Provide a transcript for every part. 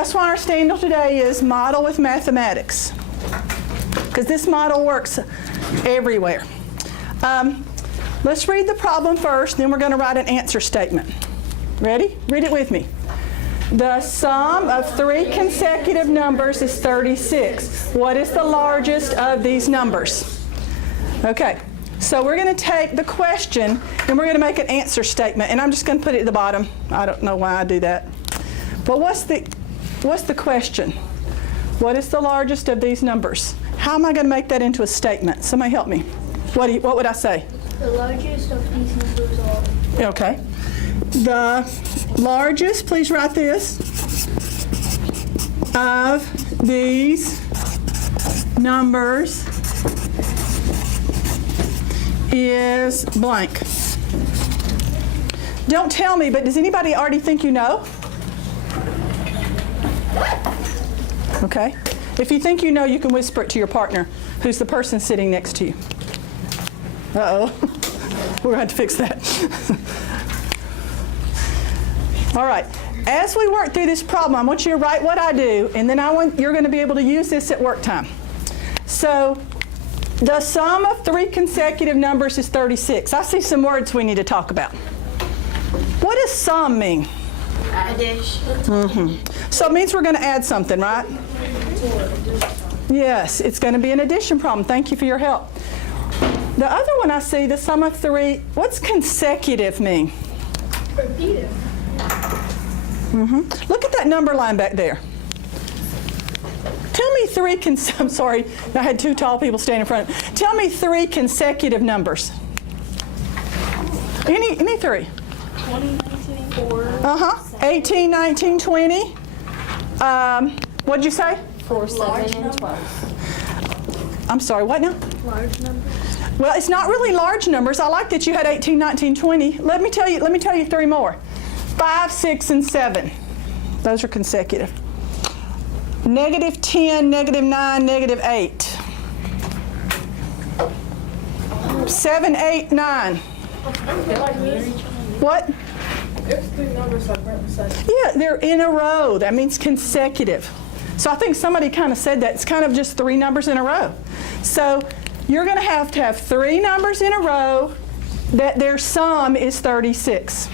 That's why our standard today is model with mathematics, because this model works everywhere. Let's read the problem first, then we're going to write an answer statement. Ready? Read it with me. The sum of 3 consecutive numbers is 36. What is the largest of these numbers? Okay, so we're going to take the question and we're going to make an answer statement, and I'm just going to put it at the bottom. I don't know why I do that. But what's the question? What is the largest of these numbers? How am I going to make that into a statement? Somebody help me. What would I say? The largest of these numbers are... Okay. The largest, please write this, of these numbers is blank. Don't tell me, but does anybody already think you know? Okay. If you think you know, you can whisper it to your partner, who's the person sitting next to you. Uh-oh. We're going to have to fix that. All right. As we work through this problem, I want you to write what I do, and then you're going to be able to use this at work time. So the sum of 3 consecutive numbers is 36. I see some words we need to talk about. What does sum mean? Addition. Mm-hmm. So it means we're going to add something, right? Yes, it's going to be an addition problem. Thank you for your help. The other one I see, the sum of 3, what's consecutive mean? Repeated. Look at that number line back there. Tell me 3 I'm sorry, I had 2 tall people standing in front. Tell me 3 consecutive numbers. Any 3? 20, 19, 4. 18, 19, 20. What'd you say? 4, 7, and 12. I'm sorry, what now? Large numbers. Well, it's not really large numbers. I like that you had 18, 19, 20. Let me tell you 3 more. 5, 6, and 7. Those are consecutive. Negative 10, negative 9, negative 8. 7, 8, 9. What? It's 3 numbers like Brent was saying. Yeah, they're in a row. That means consecutive. So I think somebody kind of said that. It's kind of just 3 numbers in a row. So you're going to have 3 numbers in a row that their sum is 36.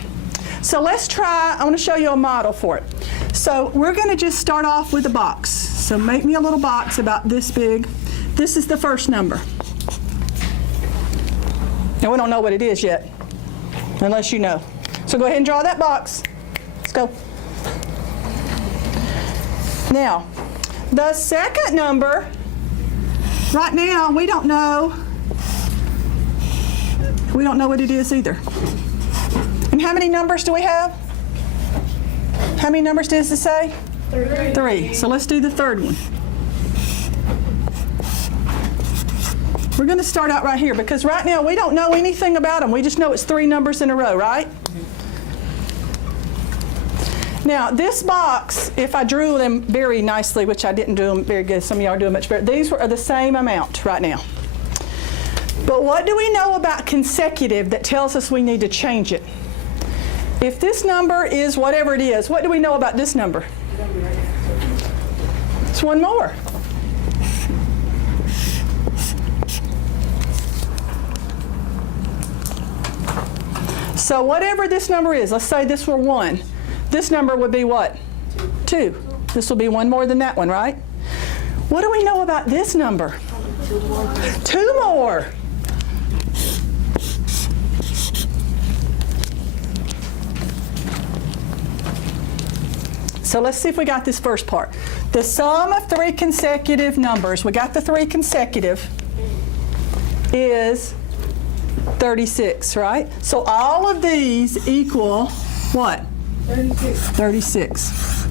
So let's try, I want to show you a model for it. So we're going to just start off with a box. So make me a little box about this big. This is the first number. And we don't know what it is yet, unless you know. So go ahead and draw that box. Let's go. Now, the second number, right now, we don't know what it is either. And how many numbers do we have? How many numbers does it say? 3. So let's do the third one. We're going to start out right here, because right now we don't know anything about them. We just know it's 3 numbers in a row, right? Now, this box, if I drew them very nicely, which I didn't do them very good, some of y'all are doing much better, these are the same amount right now. But what do we know about consecutive that tells us we need to change it? If this number is whatever it is, what do we know about this number? It's 1 more. So whatever this number is, let's say this were 1. This number would be what? 2. This will be 1 more than that one, right? What do we know about this number? 2 more. So let's see if we got this first part. The sum of 3 consecutive numbers, we got the 3 consecutive, is 36, right? So all of these equal what? 36. 36.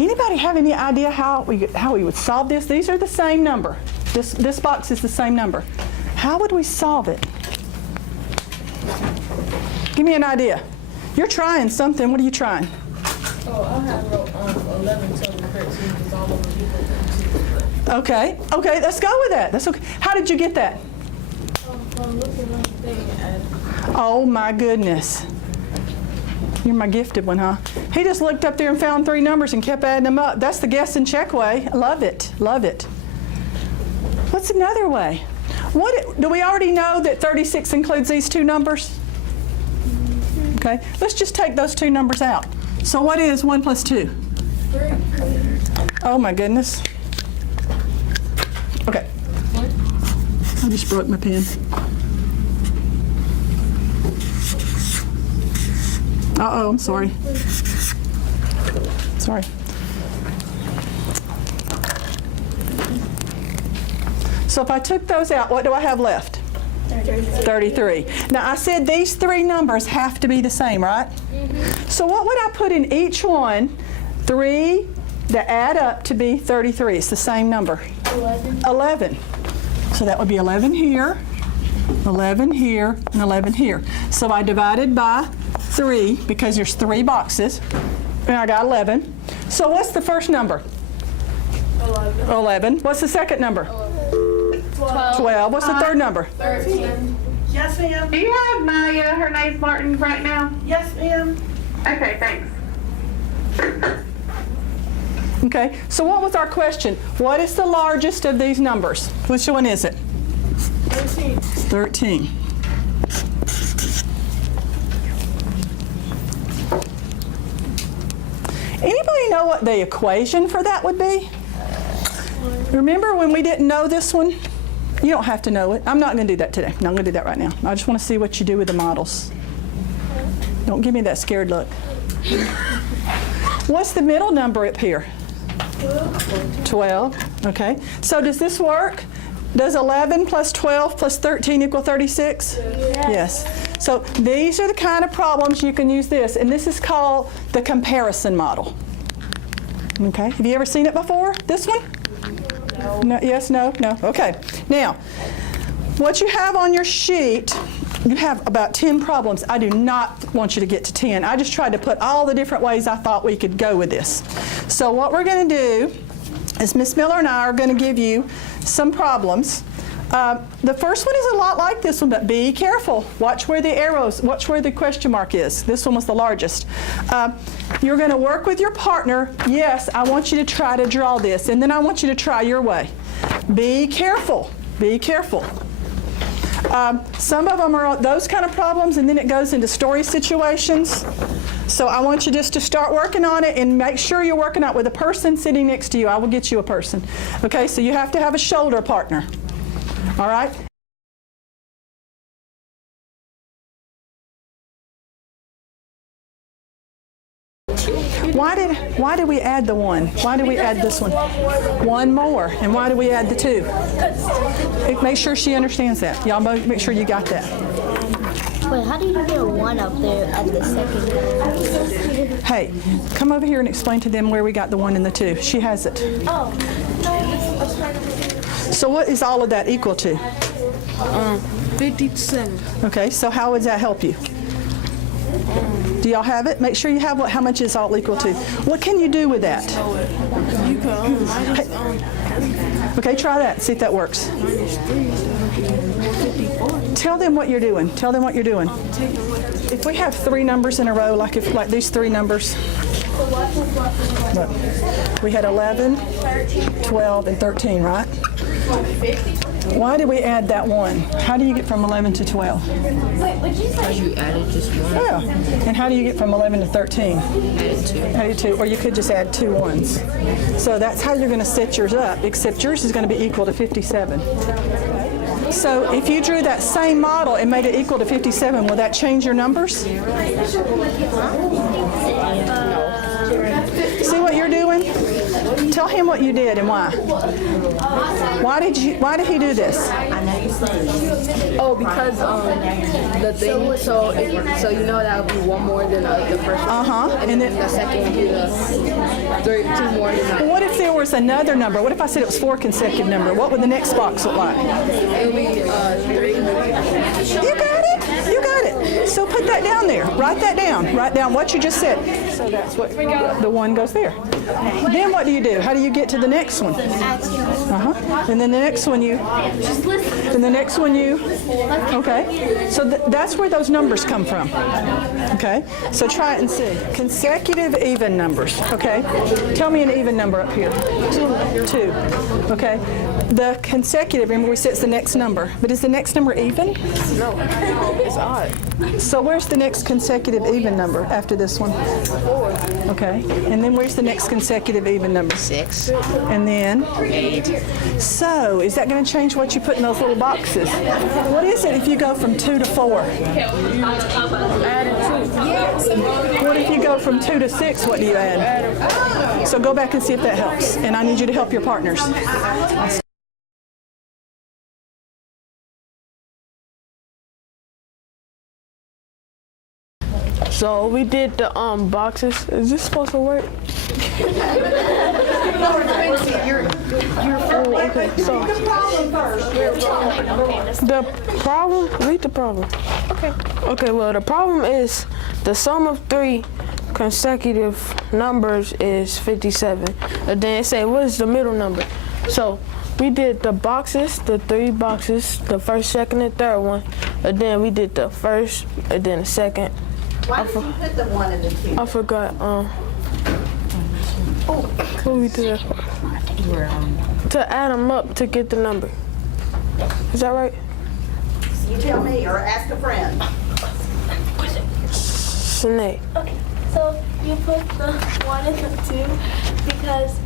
Anybody have any idea how we would solve this? These are the same number. This box is the same number. How would we solve it? Give me an idea. You're trying something. What are you trying? Oh, I have wrote 11 to the 13 because all of the people. Okay, let's go with that. That's okay. How did you get that? I'm looking on the thing and Oh my goodness. You're my gifted one, huh? He just looked up there and found 3 numbers and kept adding them up. That's the guess and check way. I love it. Love it. What's another way? Do we already know that 36 includes these 2 numbers? Okay. Let's just take those 2 numbers out. So what is 1 plus 2? 3. Oh my goodness. Okay. I just broke my pen. Uh-oh, I'm sorry. Sorry. So if I took those out, what do I have left? 33. Now I said these 3 numbers have to be the same, right? So what would I put in each one? 3 that add up to be 33. It's the same number. 11. So that would be 11 here, 11 here, and 11 here. So I divided by 3 because there's 3 boxes, and I got 11. So what's the first number? 11. What's the second number? 12. What's the third number? 13. Yes, ma'am. Do you have Maya, her name's Martin, right now? Yes, ma'am. Okay, thanks. Okay, so what was our question? What is the largest of these numbers? Which one is it? 13. 13. Anybody know what the equation for that would be? Remember when we didn't know this one? You don't have to know it. I'm not going to do that today. I'm not going to do that right now. I just want to see what you do with the models. Don't give me that scared look. What's the middle number up here? 12. Okay. So does this work? Does 11 plus 12 plus 13 equal 36? Yes. So these are the kind of problems you can use this, and this is called the comparison model. Okay. Have you ever seen it before? This one? No. Yes, no, no. Okay. Now, what you have on your sheet, you have about 10 problems. I do not want you to get to 10. I just tried to put all the different ways I thought we could go with this. So what we're going to do is Miss Miller and I are going to give you some problems. The first one is a lot like this one, but be careful. Watch where the arrows, watch where the question mark is. This one was the largest. You're going to work with your partner. Yes, I want you to try to draw this, and then I want you to try your way. Be careful. Be careful. Some of them are those kind of problems, and then it goes into story situations. So I want you just to start working on it and make sure you're working out with a person sitting next to you. I will get you a person. Okay, so you have to have a shoulder partner. All right? Why did we add the 1? Why did we add this one? 1 more. And why did we add the 2? Make sure she understands that. Y'all make sure you got that. Wait, how do you get a 1 up there at the second? Hey, come over here and explain to them where we got the 1 and the 2. She has it. Oh, So what is all of that equal to? 57. Okay, so how would that help you? Do y'all have it? Make sure you have how much is all equal to. What can you do with that? You can minus Okay, try that. See if that works. minus 3 is 54. Tell them what you're doing. Tell them what you're doing. If we have 3 numbers in a row, like these 3 numbers, look, we had 11, 12, and 13, right? Why did we add that 1? How do you get from 11 to 12? You added just 1. Yeah. And how do you get from 11 to 13? Added 2. Added 2, or you could just add 2 ones. So that's how you're going to set yours up, except yours is going to be equal to 57. So if you drew that same model and made it equal to 57, will that change your numbers? See what you're doing? Tell him what you did and why. Why did he do this? Oh, because the thing. So you know that would be 1 more than the first one. And then the second would be the 2 more than that. But what if there was another number? What if I said it was 4 consecutive number? What would the next box look like? It would be 3. You got it. You got it. So put that down there. Write that down. Write down what you just said. So that's what the 1 goes there. Then what do you do? How do you get to the next one? And then the next one Then the next one you, okay. So that's where those numbers come from. Okay, so try it and see. Consecutive even numbers, okay? Tell me an even number up here. 2. Okay. The consecutive, remember we said it's the next number, but is the next number even? No, it's odd. So where's the next consecutive even number after this one? 4. Okay, and then where's the next consecutive even number? 6. And then? 8. So, is that going to change what you put in those little boxes? What is it if you go from 2 to 4? What if you go from 2 to 6, what do you add? So go back and see if that helps. And I need you to help your partners. So we did the boxes. Is this supposed to work? Okay, so the problem, read the problem. Okay, well, the problem is the sum of 3 consecutive numbers is 57. And then it say, what is the middle number? So we did the boxes, the 3 boxes, the first, second, and third one. And then we did the first, and then the second. Why did you put the 1 and the 2? I forgot, what we did to add them up to get the number. Is that right? You tell me or ask a friend. Sinead. Okay, so you put the 1 and the 2 because,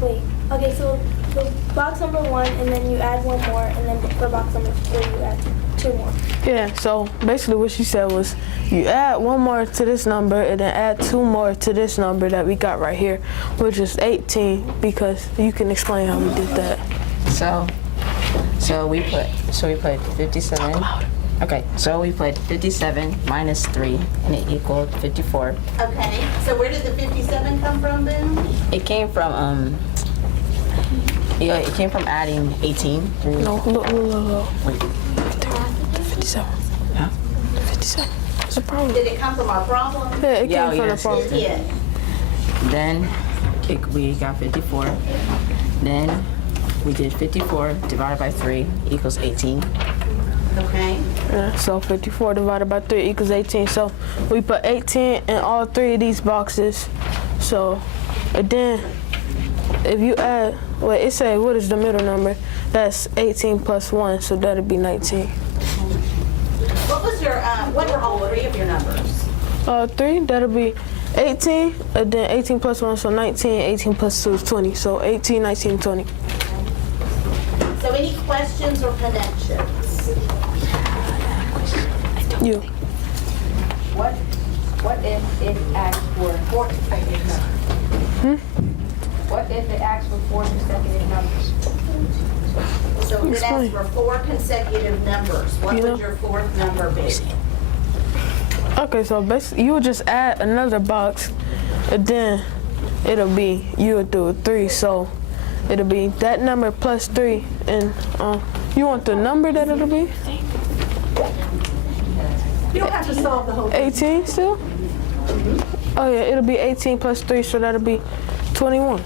wait. Okay, so the box number 1 and then you add 1 more and then for box number 3 you add 2 more. Yeah, so basically what she said was you add 1 more to this number and then add 2 more to this number that we got right here, which is 18, because you can explain how we did that. So we put 57. Okay, so we put 57 minus 3 and it equaled 54. Okay, so where did the 57 come from, Boone? It came from adding 18 through. No, look. Wait. 57. Huh? 57. It's a problem. Did it come from our problem? Yeah, it Yeah, came from the yes. problem. It did. Then we got 54. Then we did 54 divided by 3 equals 18. Okay. Yeah, so 54 divided by 3 equals 18. So we put 18 in all 3 of these boxes. So, and then if you add, well, it say what is the middle number? That's 18 plus 1, so that'd be 19. What was your, what were all 3 of your numbers? 3, that'll be 18, and then 18 plus 1, so 19, 18 plus 2 is 20. So 18, 19, 20. So any questions or connections? You. What if it asks for 4 consecutive numbers? What if it asks for 4 consecutive numbers? So if it asks for 4 consecutive numbers, what You know? would your 4th number be? Okay, so basically you would just add another box, and then it'll be, you would do a 3, so it'll be that number plus 3, and you want the number that it'll be? You don't have to solve the whole thing. 18 still? Oh yeah, it'll be 18 plus 3, so that'll be 21.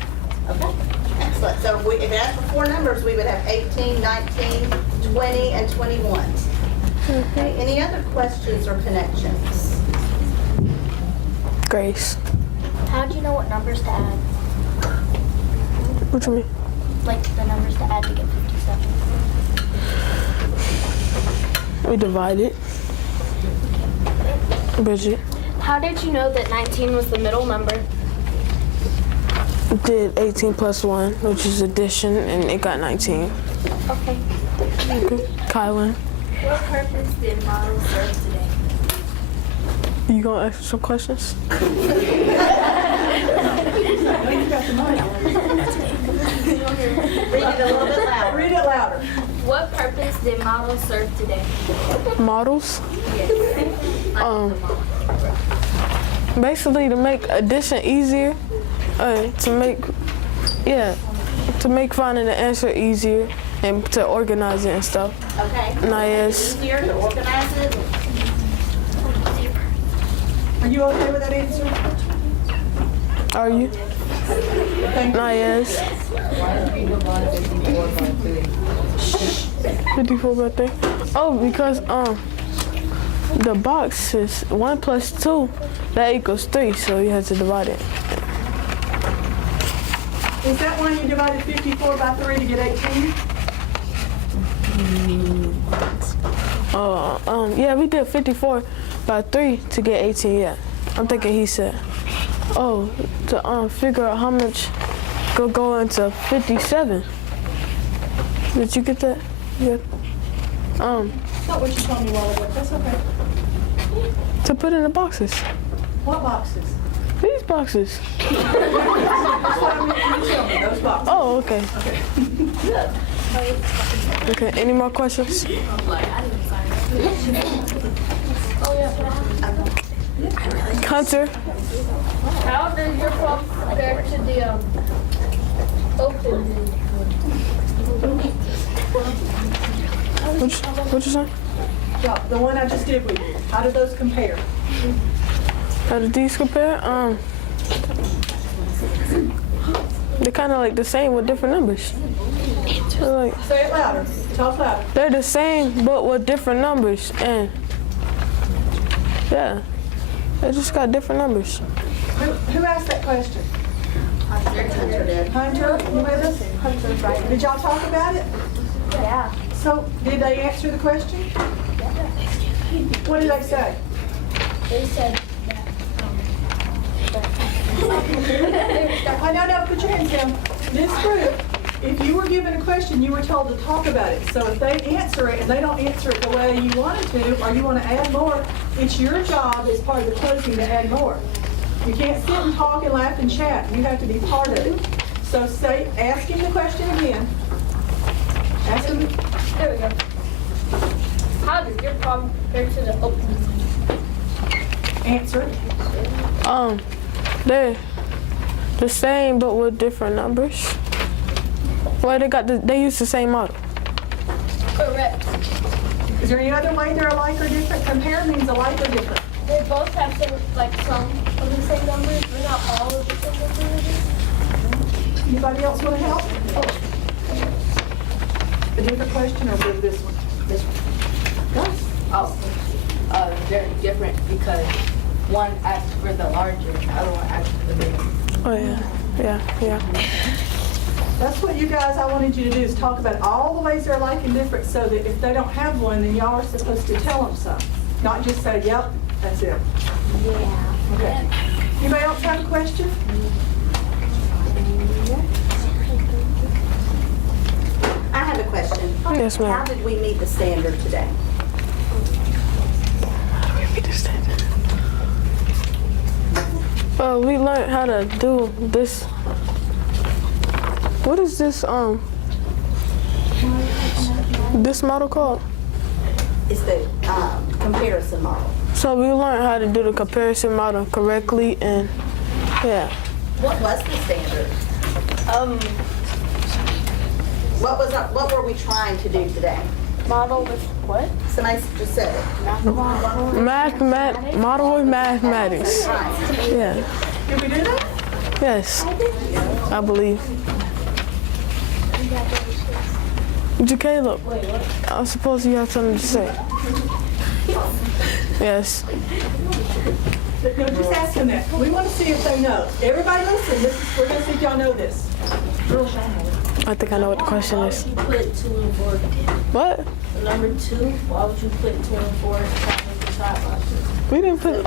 Okay, excellent. So if it asked for 4 numbers, we would have 18, 19, 20, and 21. Okay, any other questions or connections? Grace. How do you know what numbers to add? What you mean? Like the numbers to add to get 57? We divide it. Bridget How did you know that 19 was the middle number? did 18 plus 1, which is addition, and it got 19. Okay. Kylan, What purpose did models serve today? you gonna ask some questions? Read it a little bit louder. Read it louder. What purpose did models serve today? Models? Basically to make addition easier, to make finding the answer easier and to organize it and stuff. Okay. Nice. Easier to organize it. Are you okay with that answer? Are you? Not yes. Why is B divided 54 by 3? 54 by 3. Oh, because the box is 1 plus 2, that equals 3, so you have to divide it. Is that why you divided 54 by 3 to get 18? Yeah, we did 54 by 3 to get 18, yeah. I'm thinking he said. Oh, to figure out how much could go into 57. Did you get that? Yeah. Not what you told me a while ago. That's okay. To put in the boxes. What boxes? These boxes. That's what I meant you to tell me, those boxes. Oh, okay. Okay, any more questions? Hunter, How does your problem compare to the open? what you say? Yeah, the one I just did with you. How do those compare? How do these compare? They're kind of like the same with different numbers. They're like, Say it louder. Talk louder. they're the same but with different numbers, and yeah, they just got different numbers. Who asked that question? Hunter did. Hunter, you with us? Hunter's right. Did y'all talk about it? Yeah. So, did they answer the question? What did they say? They said Oh, no, put your hands down. This group, if you were given a question, you were told to talk about it. So if they answer it and they don't answer it the way you wanted to, or you want to add more, it's your job as part of the closing to add more. You can't sit and talk and laugh and chat. You have to be part of it. So ask him the question again. Ask him. There we go. How does your problem compare to the open? Answer it. They're the same but with different numbers. Well, they use the same model. Correct. Is there any other way they're alike or different? Compare means alike or different. They both have some of the same numbers, but not all of the same numbers. Anybody else want to help? A different question or with this one? This one. Yes. Oh, they're different because one asks for the larger and the other one asks for the bigger. Oh yeah. That's what you guys, I wanted you to do, is talk about all the ways they're alike and different, so that if they don't have one, then y'all are supposed to tell them some. Not just say, yep, that's it. Yeah. Okay. Anybody else have a question? I have a question. Yes, ma'am. How did we meet the standard today? We learned how to do this. What is this this model called? It's the comparison model. So we learned how to do the comparison model correctly, and yeah. What was the standard? What were we trying to do today? Model with what? Somebody just said it. Model with mathematics. Right. Yeah. Did we do that? Yes. I believe. Caleb, I suppose you have something to say. Yes. No, just ask them that. We want to see if they know. Everybody listen, we're going to see if y'all know this. I think I know what the question is. You put 2 and 4. What? The number 2, why would you put 2 and 4 as the side boxes? We didn't put,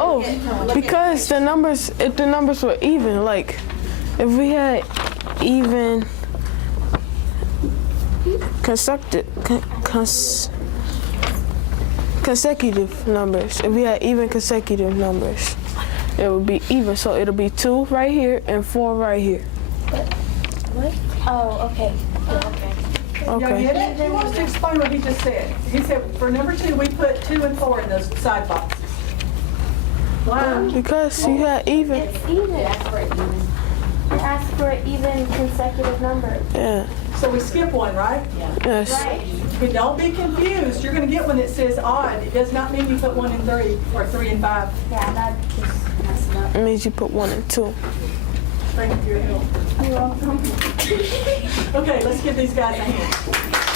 because the numbers, if the numbers were even, like, if we had even consecutive numbers, if we had even consecutive numbers, it would be even. So it'll be 2 right here and 4 right here. What? Oh, okay. Y'all get it? He wants to explain what he just said. He said for number 2, we put 2 and 4 in those side boxes. Why? Because you had even. It's even. It asks for an even consecutive number. Yeah. So we skip one, right? Yes. Right? But don't be confused. You're going to get one that says odd. It does not mean you put 1 and 3 or 3 and 5. Yeah, that just messed up. It means you put 1 and 2. Thank you for your help. You're welcome. Okay, let's give these guys a hand.